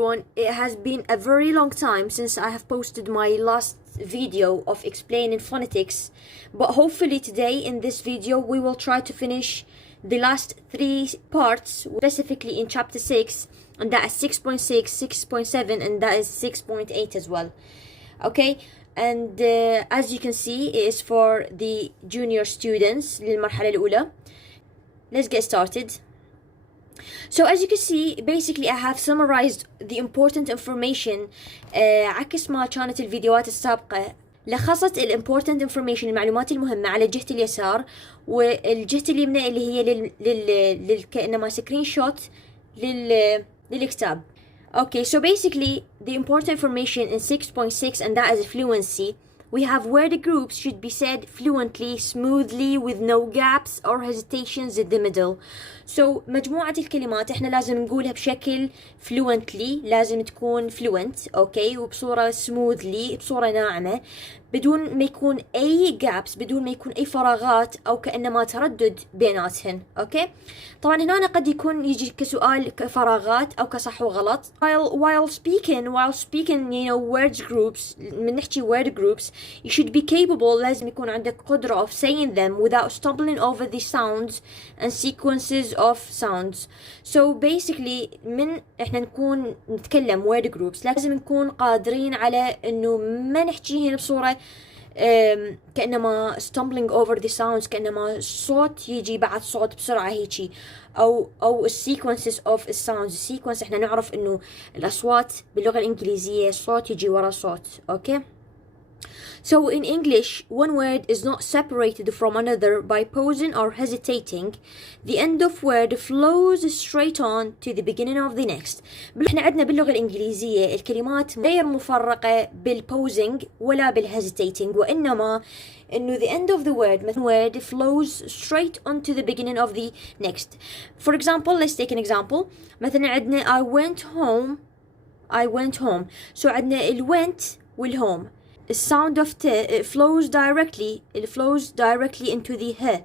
Everyone, it has been a very long time since I have posted my last video of explaining phonetics, but hopefully today in this video we will try to finish the last three parts, specifically in chapter 6, and that is 6.6, 6.7, and that is 6.8 as well. Okay, and as you can see, it is for the junior students للمرحلة الأولى. Let's get started. So as you can see, basically I have summarized the important information. عكس ما كانت الفيديوهات السابقة، لخصت important information المعلومات المهمة على جهة اليسار، والجهة اليمنى اللي هي كأنما سكرين شوت للكتاب. Okay, so basically the important information in 6.6, and that is fluency. We have where the groups should be said fluently, smoothly, with no gaps or hesitations in the middle. So مجموعة الكلمات احنا لازم نقولها بشكل fluently، لازم تكون fluent، okay، وبصورة smoothly، بصورة ناعمة، بدون ما يكون أي gaps، بدون ما يكون أي فراغات أو كأنما تردد بيناتهن، okay. طبعا هنا قد يكون يجي كسؤال كفراغات أو كصح وغلط. While speaking you know words groups، من نحكي word groups you should be capable، لازم يكون عندك قدرة of saying them without stumbling over the sounds and sequences of sounds. So basically من احنا نكون نتكلم word groups لازم نكون قادرين على انه ما نحكيهن بصورة كأنما stumbling over the sounds، كأنما صوت يجي بعد صوت بسرعة هيجي، أو sequences of sounds. sequence احنا نعرف انه الأصوات باللغة الإنجليزية صوت يجي ورا صوت. okay. So in English, one word is not separated from another by pausing or hesitating. The end of word flows straight on to the beginning of the next. احنا عندنا باللغة الإنجليزية الكلمات غير مفرقة بالpausing ولا بالhesitating، وإنما إنه the end of the word flows straight on to the beginning of the next. For example, let's take an example. مثلا عندنا I went home. So عندنا went والhome. The sound of t it flows directly into the h.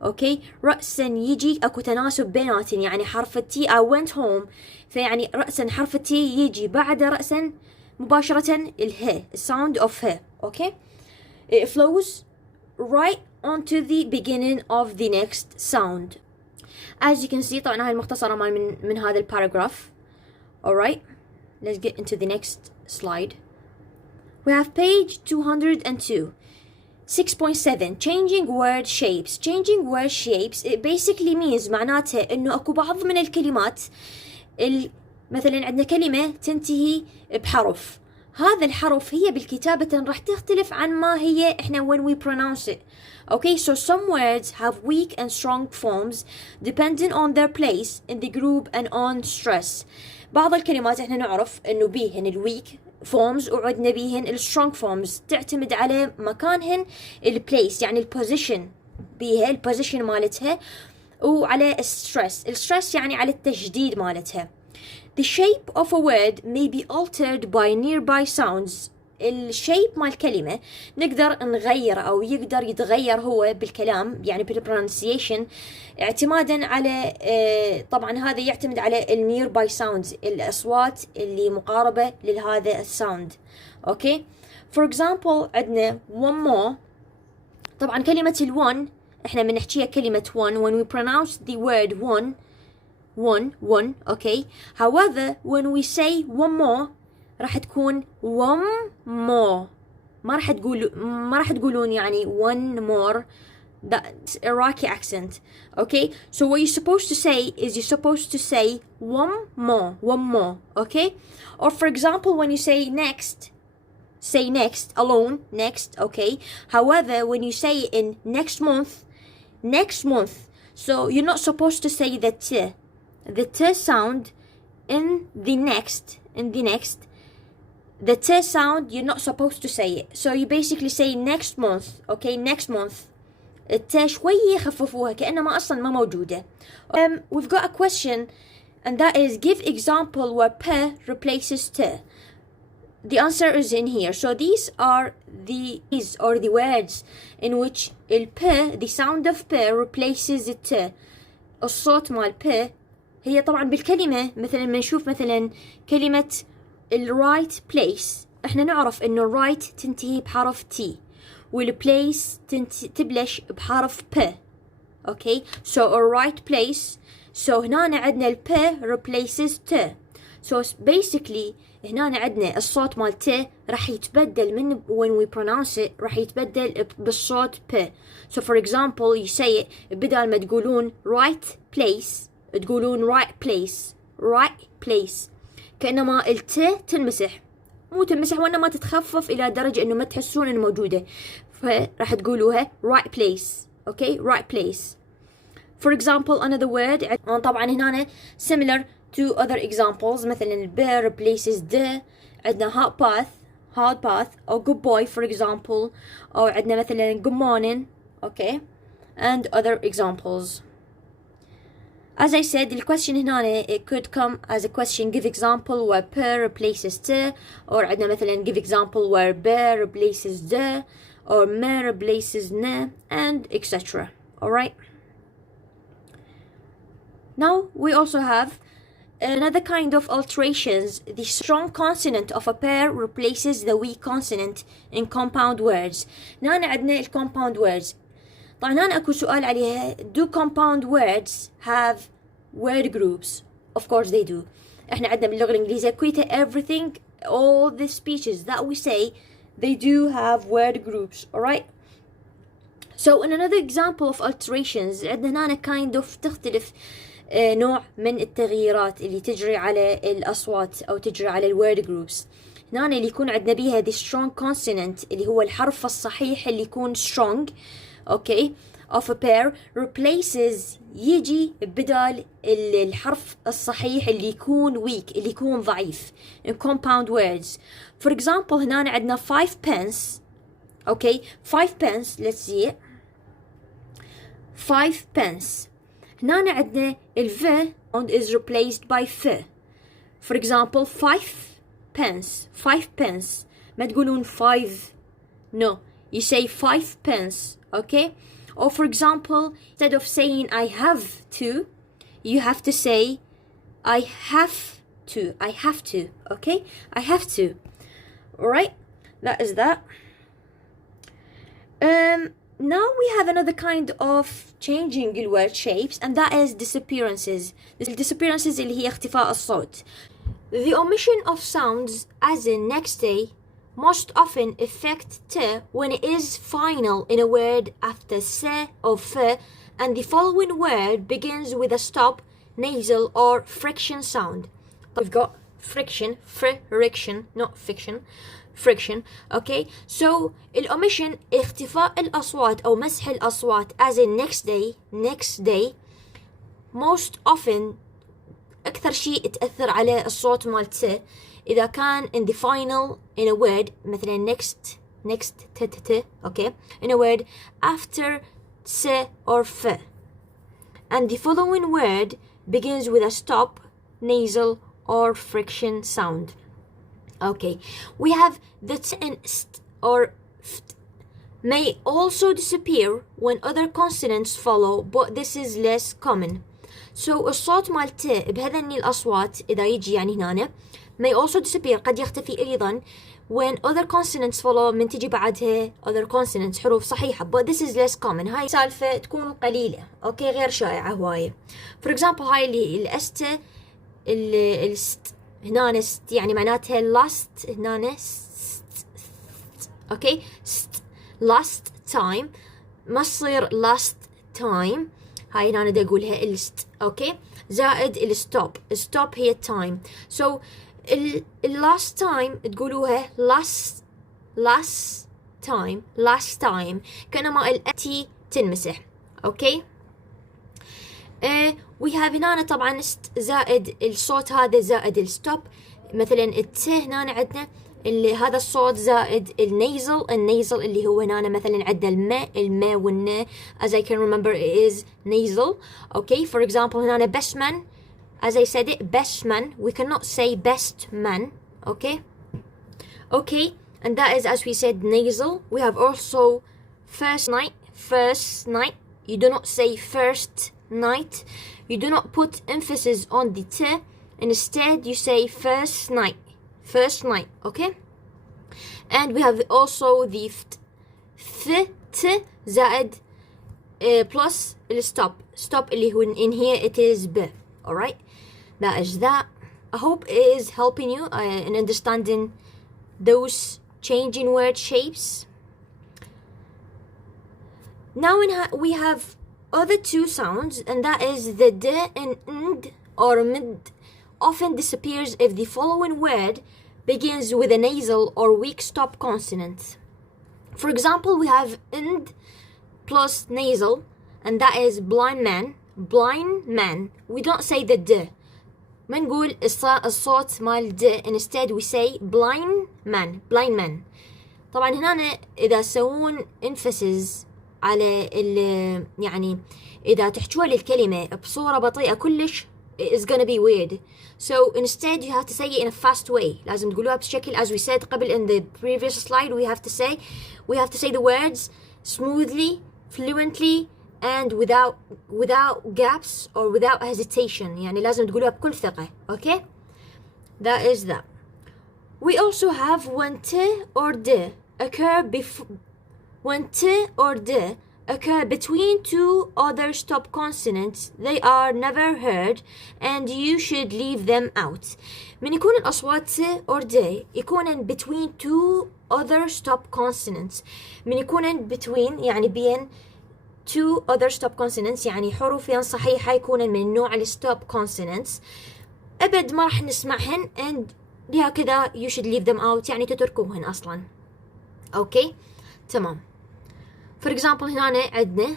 okay. رأسا يجي اكو تناسب بيناتن، يعني حرف التي I went home، فيعني رأسا حرف التي يجي بعد رأسا مباشرة اله sound of h. okay. It flows right onto the beginning of the next sound. As you can see طبعا هاي المختصرة من هذا الباراجراف. alright, let's get into the next slide. We have page 202. 6.7 changing word shapes. Changing word shapes it basically means معناته انه اكو بعض من الكلمات مثلا عندنا كلمة تنتهي بحرف، هذا الحرف هي بالكتابة راح تختلف عن ما هي احنا when we pronounce it. okay, so some words have weak and strong forms depending on their place in the group and on stress. بعض الكلمات احنا نعرف انه بيهن الويك forms وعندنا بيهن السترونج forms، تعتمد على مكانهن البليس، يعني البوزيشن بيها البوزيشن مالتها، وعلى الستريس يعني على التشديد مالتها. The shape of a word may be altered by nearby sounds. الشيب مال الكلمة نقدر نغير أو يقدر يتغير هو بالكلام، يعني بالبرونسيشن، اعتمادا على طبعا هذا يعتمد على nearby sounds، الأصوات اللي مقاربة لهذا الساوند. okay. For example عندنا one more. طبعا كلمة الone احنا بنحكيها كلمة one when we pronounce the word one. okay. However when we say one more راح تكون one more، ما راح تقولون يعني one more. That's Iraqi accent. okay. So what you're supposed to say is you're supposed to say one more. okay. Or for example when you say next alone, next. okay. However when you say in next month, so you're not supposed to say the t sound in the next. The t sound you're not supposed to say it, so you basically say next month. okay, next month. الت شوية خففوها كأنما أصلا ما موجودة. We've got a question, and that is give example where p replaces t. The answer is in here. So these are the words in which the sound of p replaces the t. الصوت مال p هي طبعا بالكلمة مثلا ما نشوف مثلا كلمة الرايت بليس، احنا نعرف انه الرايت تنتهي بحرف تي والبليس تبلش بحرف ب. اوكي so a right place. so هنا عندنا ال P replaces T. so basically هنا عندنا الصوت مال T راح يتبدل من when we pronounce it راح يتبدل بالصوت P. so for example you say it بدل ما تقولون right place تقولون right place كأنما ال T تنمسح، مو تنمسح وإنما تتخفف إلى درجة إنه ما تحسون إنه موجودة، فراح تقولوها right place. okay right place. for example another word طبعا هنا similar to other examples مثلا bear replaces the. عندنا hard path or good boy for example، أو عندنا مثلا good morning. okay and other examples. as I said the question هنا it could come as a question give example where per replaces the، or عندنا مثلا give example where bear replaces the or ma replaces na and etc. alright. Now we also have another kind of alterations. The strong consonant of a pair replaces the weak consonant in compound words. هنا عندنا ال compound words. طبعا هنا اكو سؤال عليها do compound words have word groups؟ of course they do. احنا عندنا باللغة الانجليزية كويتا everything all the speeches that we say they do have word groups. alright. so in another example of alterations عندنا هنا kind of تختلف نوع من التغييرات اللي تجري على الأصوات أو تجري على الword groups. هنا اللي يكون عندنا بيها the strong consonant اللي هو الحرف الصحيح اللي يكون strong okay of a pair replaces يجي بدال الحرف الصحيح اللي يكون weak اللي يكون ضعيف in compound words. for example هنا عندنا 5 pence. okay 5 pence let's see it 5 pence. هنا عندنا ال v is replaced by f. for example 5 pence ما تقولون 5 no you say 5 pence. okay or for example instead of saying I have to you have to say I have to. okay I have to. alright that is that. Now we have another kind of changing the word shapes and that is disappearances. The disappearances اللي هي اختفاء الصوت. The omission of sounds as in next day most often affect t when it is final in a word after se or f and the following word begins with a stop, nasal or friction sound. We've got friction, not fiction. friction. okay so الomission اختفاء الأصوات أو مسح الأصوات as in next day most often أكثر شيء تأثر على الصوت مال ت إذا كان in the final in a word مثلا next okay in a word after س or f and the following word begins with a stop, nasal or friction sound. okay we have the t and st or ft may also disappear when other consonants follow but this is less common. so الصوت مال ت بهذني الأصوات إذا يجي يعني هنا may also disappear قد يختفي أيضا when other consonants follow من تجي بعدها other consonants حروف صحيحة but this is less common. هاي سالفة تكون قليلة اوكي غير شائعة هواية. for example هاي اللي الأست الست هنا نست يعني معناتها last هنا نست اوكي last time ما تصير last time هاي هنا دا اقولها الست اوكي زائد الستوب هي time. so last time تقولوها last time كأنما الأتي تنمسح. اوكي we have هنا طبعا زائد الصوت هذا زائد الستوب مثلا الت هنا عندنا اللي هذا الصوت زائد النيزل اللي هو هنا مثلا عندنا الماء والنا as I can remember it is nasal. okay for example هنا best man as I said it best man we cannot say best man. okay and that is as we said nasal. we have also first night you do not say first night you do not put emphasis on the t. Instead, you say first night. First night, okay? And we have also the t زائد plus stop. Stop اللي هو in here it is b. Alright? That is that. I hope it is helping you in understanding those changing word shapes. Now we have other two sounds, and that is the d and nd or mid often disappears if the following word begins with a nasal or weak stop consonant. For example, we have nd plus nasal, and that is blind man. Blind man. We don't say the d. ما نقول الصوت مال د. Instead we say blind man. Blind man. طبعا هنا إذا سوون emphasis على يعني إذا تحجوا الكلمة بصورة بطيئة كلش it's gonna be weird. So instead you have to say it in a fast way. لازم تقولوها بشكل as we said قبل in the previous slide. We have to say the words smoothly, fluently, and without gaps or without hesitation. يعني لازم تقولوها بكل ثقة. Okay? That is that. We also have when t or d occur between two other stop consonants, they are never heard and you should leave them out. من يكون الأصوات t or d يكون between two other stop consonants. من يكون between يعني بين two other stop consonants يعني حروفين صحيحة يكون من نوع stop consonants. أبد ما راح نسمعهن and لهكذا you should leave them out يعني تتركوهن أصلا. Okay? تمام. For example هنا عندنا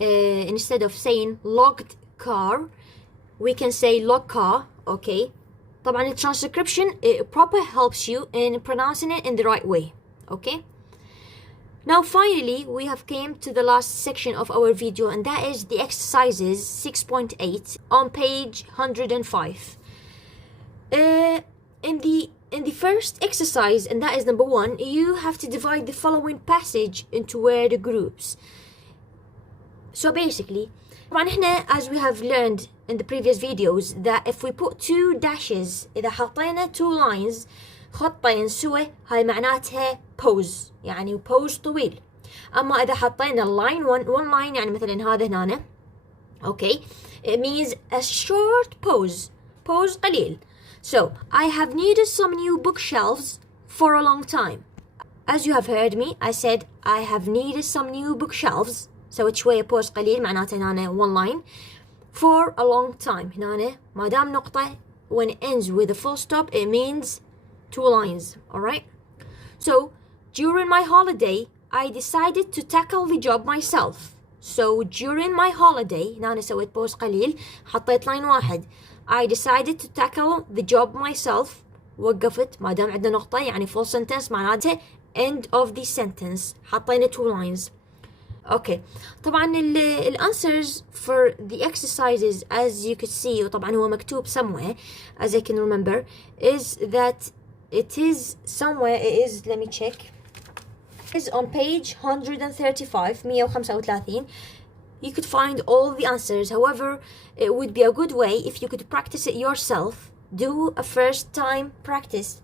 instead of saying locked car we can say locked car. Okay? طبعا the transcription proper helps you in pronouncing it in the right way. Okay? Now finally we have came to the last section of our video, and that is the exercises 6.8 on page 105. In the first exercise, and that is number 1, you have to divide the following passage into word groups. So basically, طبعا احنا as we have learned in the previous videos that if we put 2 dashes إذا حطينا 2 lines خطين سوا هاي معناتها pause يعني pause طويل. أما إذا حطينا line one line يعني مثلا هذا هنا okay it means a short pause قليل. So I have needed some new bookshelves for a long time. As you have heard me, I said I have needed some new bookshelves. So شوية pause قليل معناته هنا one line for a long time. هنا ما دام نقطة when it ends with a full stop it means 2 lines. Alright? So during my holiday I decided to tackle the job myself. So during my holiday هنا سويت pause قليل حطيت line واحد. I decided to tackle the job myself. وقفت ما دام عندنا نقطة يعني full sentence معناتها end of the sentence. حطينا 2 lines. Okay. طبعا ال answers for the exercises as you could see وطبعا هو مكتوب somewhere as I can remember is that it is somewhere it is let me check is on page 135 135. You could find all the answers. However, it would be a good way if you could practice it yourself. Do a first time practice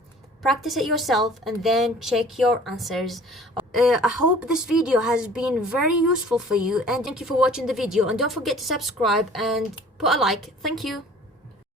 it yourself and then check your answers. I hope this video has been very useful for you, and thank you for watching the video, and don't forget to subscribe and put a like. Thank you.